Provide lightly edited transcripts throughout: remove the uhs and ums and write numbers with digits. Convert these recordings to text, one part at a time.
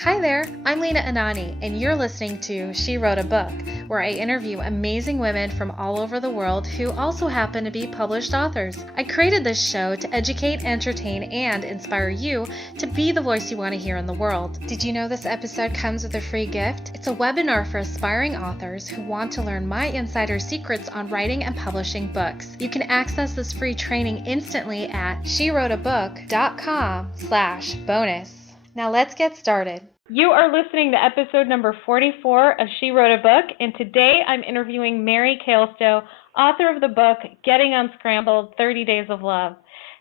Hi there, I'm Lena Anani, and you're listening to She Wrote a Book, where I interview amazing women from all over the world who also happen to be published authors. I created this show to educate, entertain, and inspire you to be the voice you want to hear in the world. Did you know this episode comes with a free gift? It's a webinar for aspiring authors who want to learn my insider secrets on writing and publishing books. You can access this free training instantly at SheWroteABook.com/bonus. Now let's get started. You are listening to episode number 44 of She Wrote a Book, and today I'm interviewing Mary Caelsto, author of the book Getting Unscrambled, 30 Days of Love.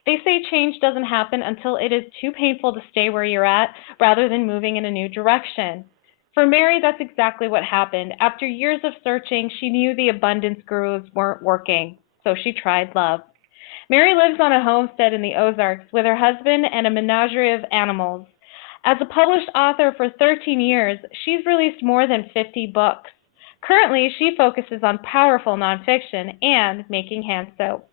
They say change doesn't happen until it is too painful to stay where you're at, rather than moving in a new direction. For Mary, that's exactly what happened. After years of searching, she knew the abundance gurus weren't working, so she tried love. Mary lives on a homestead in the Ozarks with her husband and a menagerie of animals. As a published author for 13 years, she's released more than 50 books. Currently, she focuses on powerful nonfiction and making hand soap.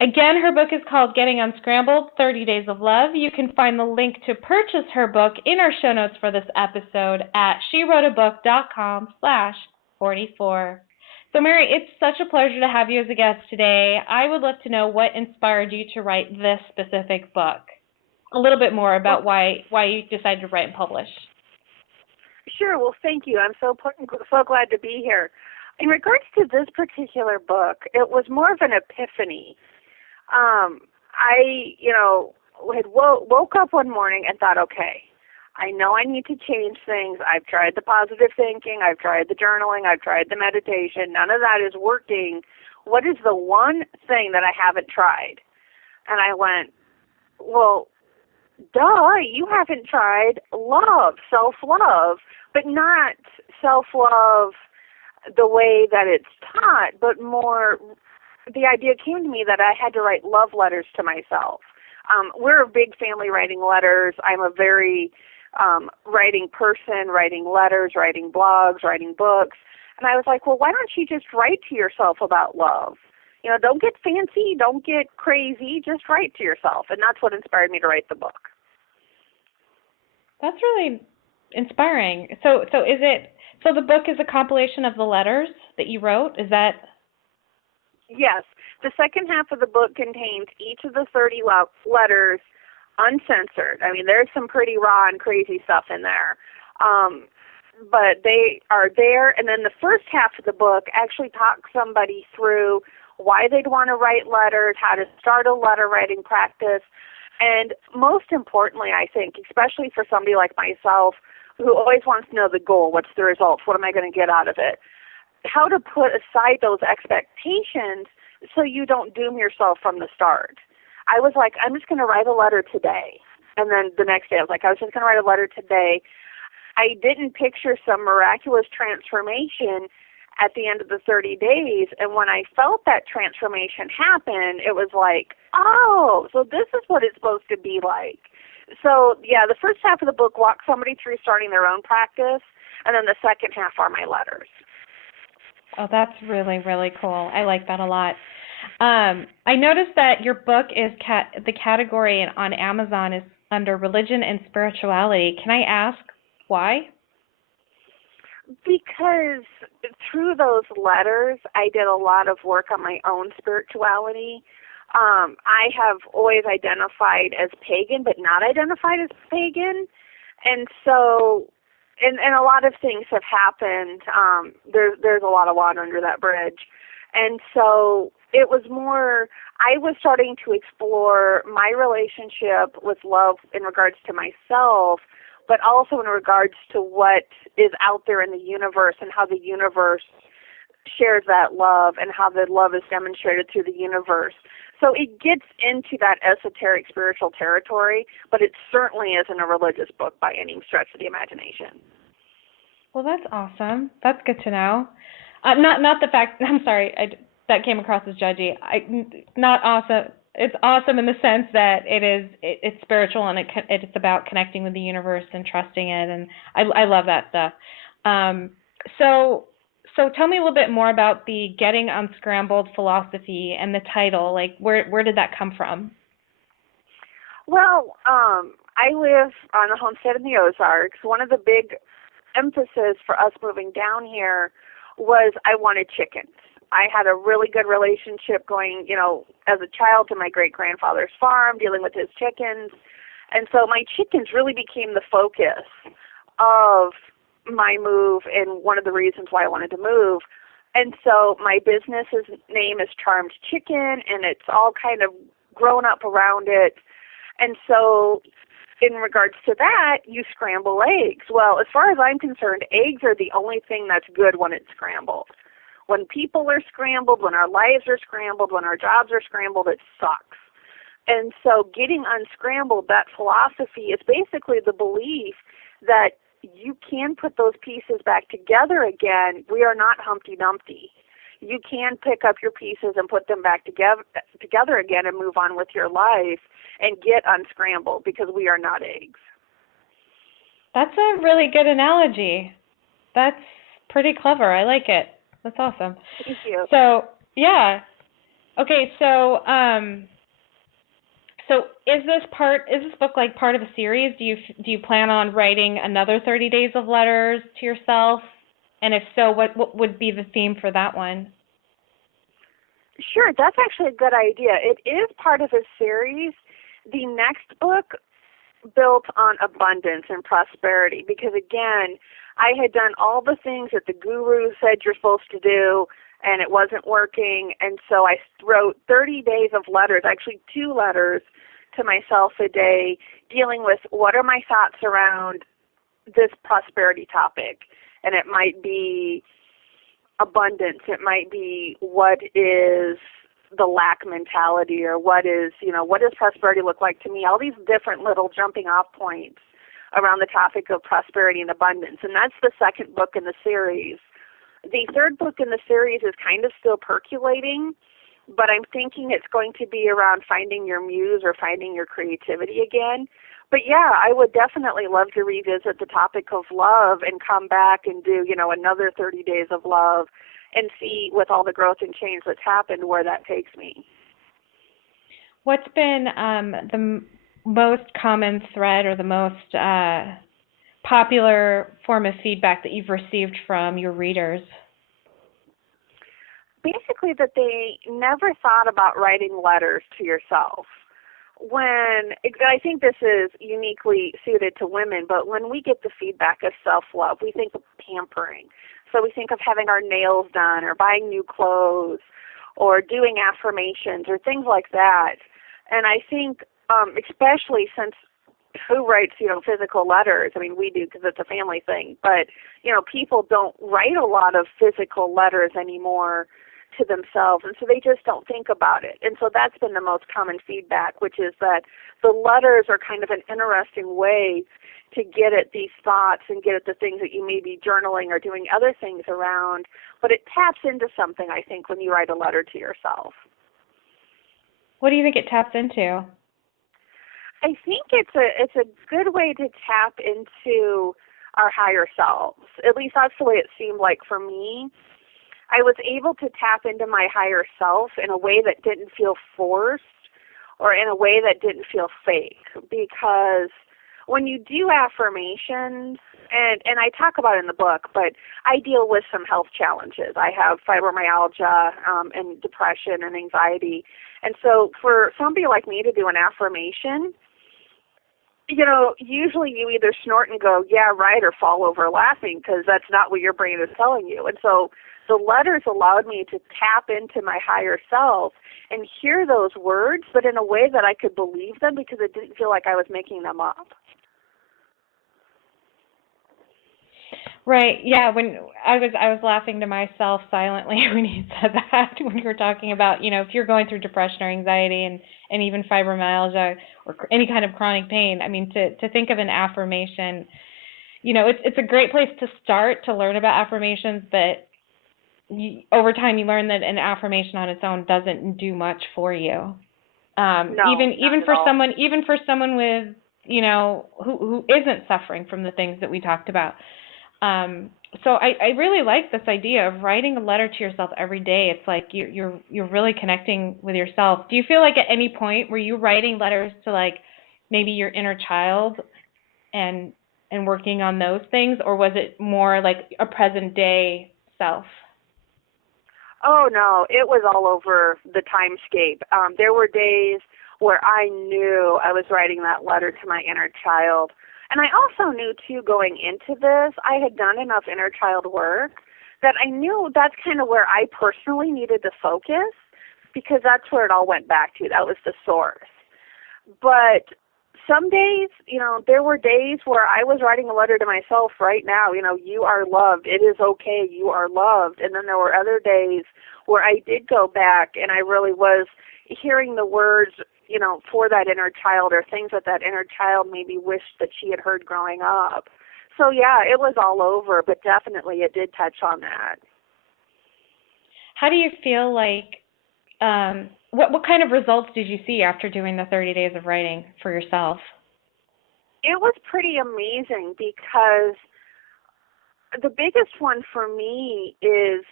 Again, her book is called Getting Unscrambled, 30 Days of Love. You can find the link to purchase her book in our show notes for this episode at SheWroteABook.com/44. So Mary, it's such a pleasure to have you as a guest today. I would love to know what inspired you to write this specific book. A little bit more about why you decided to write and publish. Sure. Well, thank you. I'm so glad to be here. In regards to this particular book, it was more of an epiphany. I had woke up one morning and thought, okay, I know I need to change things. I've tried the positive thinking. I've tried the journaling. I've tried the meditation. None of that is working. What is the one thing that I haven't tried? And I went, well, duh, you haven't tried love, self-love, but not self-love the way that it's taught, but more the idea came to me that I had to write love letters to myself. We're a big family writing letters. I'm a very writing person, writing letters, writing blogs, writing books. And I was like, well, why don't you just write to yourself about love? You know, don't get fancy, don't get crazy, just write to yourself. And that's what inspired me to write the book. That's really inspiring. So the book is a compilation of the letters that you wrote? Is that? Yes. The second half of the book contains each of the 30 letters uncensored. I mean, there's some pretty raw and crazy stuff in there. But they are there. And then the first half of the book actually talks somebody through why they'd want to write letters, how to start a letter writing practice, and most importantly, I think, especially for somebody like myself who always wants to know the goal, what's the results, what am I going to get out of it, how to put aside those expectations so you don't doom yourself from the start. I was like, I'm just going to write a letter today. And then the next day I was like, I was just going to write a letter today. I didn't picture some miraculous transformation at the end of the 30 days, and when I felt that transformation happen, it was like, oh, so this is what it's supposed to be like. So, yeah, the first half of the book walks somebody through starting their own practice, and then the second half are my letters. Oh, that's really, really cool. I like that a lot. I noticed that your book is the category on Amazon is under religion and spirituality. Can I ask why? Because through those letters, I did a lot of work on my own spirituality. I have always identified as pagan, but not identified as pagan. And so, and a lot of things have happened. There's a lot of water under that bridge. And so it was more, I was starting to explore my relationship with love in regards to myself, but also in regards to what is out there in the universe and how the universe shares that love and how the love is demonstrated through the universe. So it gets into that esoteric spiritual territory, but it certainly isn't a religious book by any stretch of the imagination. Well, that's awesome. That's good to know. Not the fact, I'm sorry, that came across as judgy. Not awesome. It's awesome in the sense that it's spiritual and it's about connecting with the universe and trusting it, and I love that stuff. So tell me a little bit more about the Getting Unscrambled philosophy and the title. Like, where did that come from? Well, I live on a homestead in the Ozarks. One of the big emphasis for us moving down here was I wanted chickens. I had a really good relationship going, as a child to my great-grandfather's farm, dealing with his chickens. And so my chickens really became the focus of my move and one of the reasons why I wanted to move. And so my business's name is Charmed Chicken, and it's all kind of grown up around it. And so in regards to that, you scramble eggs. Well, as far as I'm concerned, eggs are the only thing that's good when it's scrambled. When people are scrambled, when our lives are scrambled, when our jobs are scrambled, it sucks. And so getting unscrambled, that philosophy is basically the belief that you can put those pieces back together again. We are not Humpty Dumpty. You can pick up your pieces and put them back together again and move on with your life and get unscrambled, because we are not eggs. That's a really good analogy. That's pretty clever. I like it. That's awesome. Thank you. So, yeah. Okay, so is this book like part of a series? Do you plan on writing another 30 days of letters to yourself? And if so, what would be the theme for that one? Sure, that's actually a good idea. It is part of a series. The next book built on abundance and prosperity, because again, I had done all the things that the guru said you're supposed to do, and it wasn't working, and so I wrote 30 days of letters, actually 2 letters to myself a day, dealing with what are my thoughts around this prosperity topic. And it might be abundance, it might be what is the lack mentality, or what does prosperity look like to me, all these different little jumping off points around the topic of prosperity and abundance. And that's the second book in the series. The third book in the series is kind of still percolating, but I'm thinking it's going to be around finding your muse or finding your creativity again. But yeah, I would definitely love to revisit the topic of love and come back and do, another 30 days of love and see, with all the growth and change that's happened, where that takes me. What's been the most common thread or the most popular form of feedback that you've received from your readers? Basically that they never thought about writing letters to yourself. I think this is uniquely suited to women, but when we get the feedback of self-love, we think of pampering. So we think of having our nails done, or buying new clothes, or doing affirmations, or things like that. And I think, especially since who writes, physical letters? I mean, we do because it's a family thing, but, people don't write a lot of physical letters anymore to themselves, and so they just don't think about it. And so that's been the most common feedback, which is that the letters are kind of an interesting way to get at these thoughts and get at the things that you may be journaling or doing other things around, but it taps into something, I think, when you write a letter to yourself. What do you think it taps into? I think it's a good way to tap into our higher selves. At least that's the way it seemed like for me. I was able to tap into my higher self in a way that didn't feel forced, or in a way that didn't feel fake, because when you do affirmations, and I talk about it in the book, but I deal with some health challenges. I have fibromyalgia and depression and anxiety. And so for somebody like me to do an affirmation, usually you either snort and go, yeah, right, or fall over laughing, because that's not what your brain is telling you. And so the letters allowed me to tap into my higher self and hear those words, but in a way that I could believe them, because it didn't feel like I was making them up. Right. Yeah. When I was laughing to myself silently when you said that, when you were talking about, if you're going through depression or anxiety and even fibromyalgia or any kind of chronic pain, I mean, to think of an affirmation, it's a great place to start to learn about affirmations, but over time you learn that an affirmation on its own doesn't do much for you. No, even for someone with, who isn't suffering from the things that we talked about. So I really like this idea of writing a letter to yourself every day. It's like you're really connecting with yourself. Do you feel like at any point were you writing letters to like maybe your inner child and working on those things, or was it more like a present day self? Oh, no, it was all over the timescape. There were days where I knew I was writing that letter to my inner child. And I also knew, too, going into this, I had done enough inner child work that I knew that's kind of where I personally needed to focus, because that's where it all went back to. That was the source. But some days, there were days where I was writing a letter to myself right now, you are loved. It is okay. You are loved. And then there were other days where I did go back and I really was hearing the words, for that inner child, or things that inner child maybe wished that she had heard growing up. So, yeah, it was all over, but definitely it did touch on that. How do you feel like, what kind of results did you see after doing the 30 days of writing for yourself? It was pretty amazing, because the biggest one for me is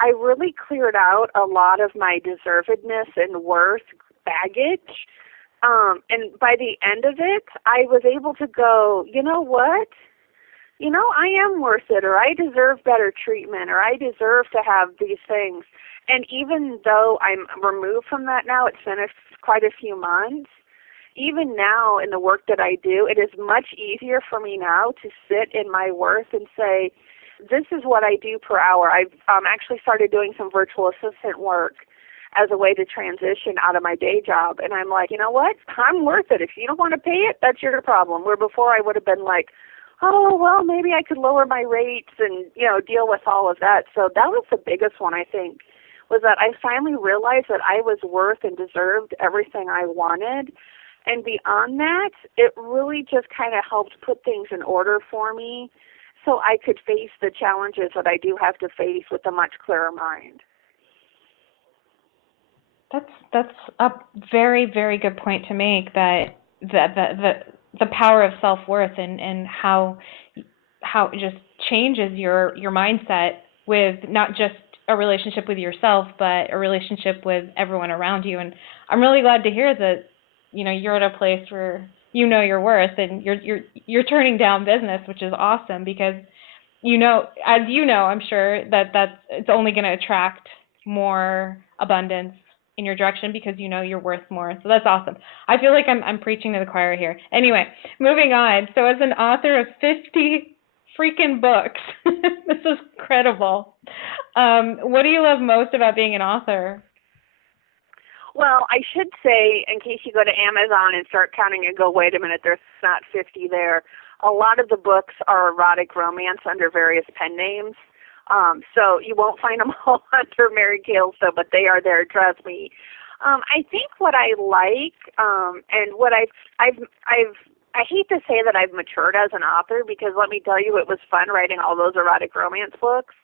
I really cleared out a lot of my deservedness and worth baggage. And by the end of it, I was able to go, you know what? I am worth it, or I deserve better treatment, or I deserve to have these things. And even though I'm removed from that now, it's been quite a few months, even now in the work that I do, it is much easier for me now to sit in my worth and say, this is what I do per hour. I've actually started doing some virtual assistant work as a way to transition out of my day job. And I'm like, you know what? I'm worth it. If you don't want to pay it, that's your problem. Where before I would have been like, oh, well, maybe I could lower my rates and, deal with all of that. So that was the biggest one, I think, was that I finally realized that I was worth and deserved everything I wanted. And beyond that, it really just kind of helped put things in order for me so I could face the challenges that I do have to face with a much clearer mind. That's a very, very good point to make, that the power of self-worth and how it just changes your mindset with not just a relationship with yourself, but a relationship with everyone around you. And I'm really glad to hear that, you're at a place where your worth, and you're turning down business, which is awesome, because as I'm sure that it's only going to attract more abundance in your direction, because you're worth more. So that's awesome. I feel like I'm preaching to the choir here. Anyway, moving on. So as an author of 50 freaking books, this is incredible. What do you love most about being an author? Well, I should say, in case you go to Amazon and start counting and go, wait a minute, there's not 50 there, a lot of the books are erotic romance under various pen names. So you won't find them all under Mary Caelsto, but they are there, trust me. I think what I like, and what I hate to say that I've matured as an author, because let me tell you, it was fun writing all those erotic romance books,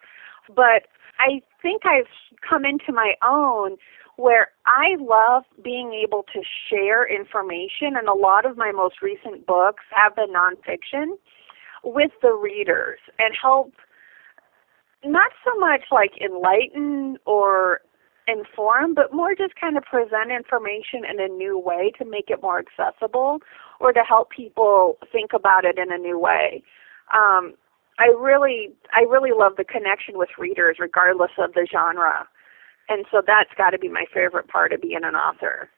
but I think I've come into my own where I love being able to share information, and a lot of my most recent books have been nonfiction, with the readers and help not so much like enlighten or inform, but more just kind of present information in a new way to make it more accessible, or to help people think about it in a new way. I really love the connection with readers regardless of the genre. And so that's got to be my favorite part of being an author.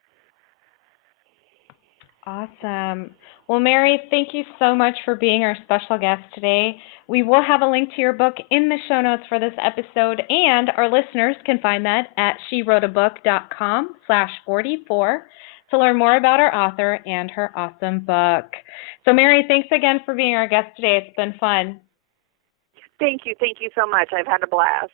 Awesome. Well, Mary, thank you so much for being our special guest today. We will have a link to your book in the show notes for this episode, and our listeners can find that at SheWroteABook.com/44 to learn more about our author and her awesome book. So, Mary, thanks again for being our guest today. It's been fun. Thank you. Thank you so much. I've had a blast.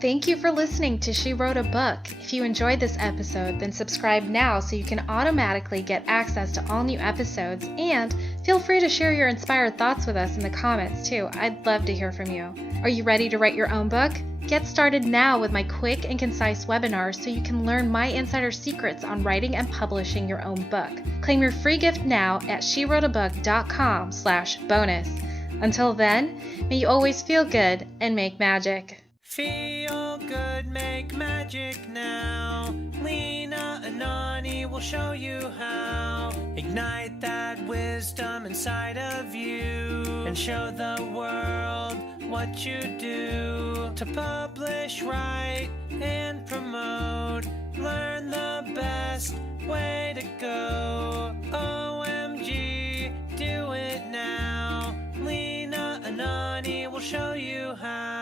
Thank you for listening to She Wrote a Book. If you enjoyed this episode, then subscribe now so you can automatically get access to all new episodes, and feel free to share your inspired thoughts with us in the comments too. I'd love to hear from you. Are you ready to write your own book? Get started now with my quick and concise webinars so you can learn my insider secrets on writing and publishing your own book. Claim your free gift now at SheWroteABook.com/bonus. Until then, may you always feel good and make magic. Feel good, make magic now. Lena and Anani will show you how. Ignite that wisdom inside of you and show the world what you do. To publish, write, and promote, learn the best way to go. OMG, do it now. Lena and Anani will show you how.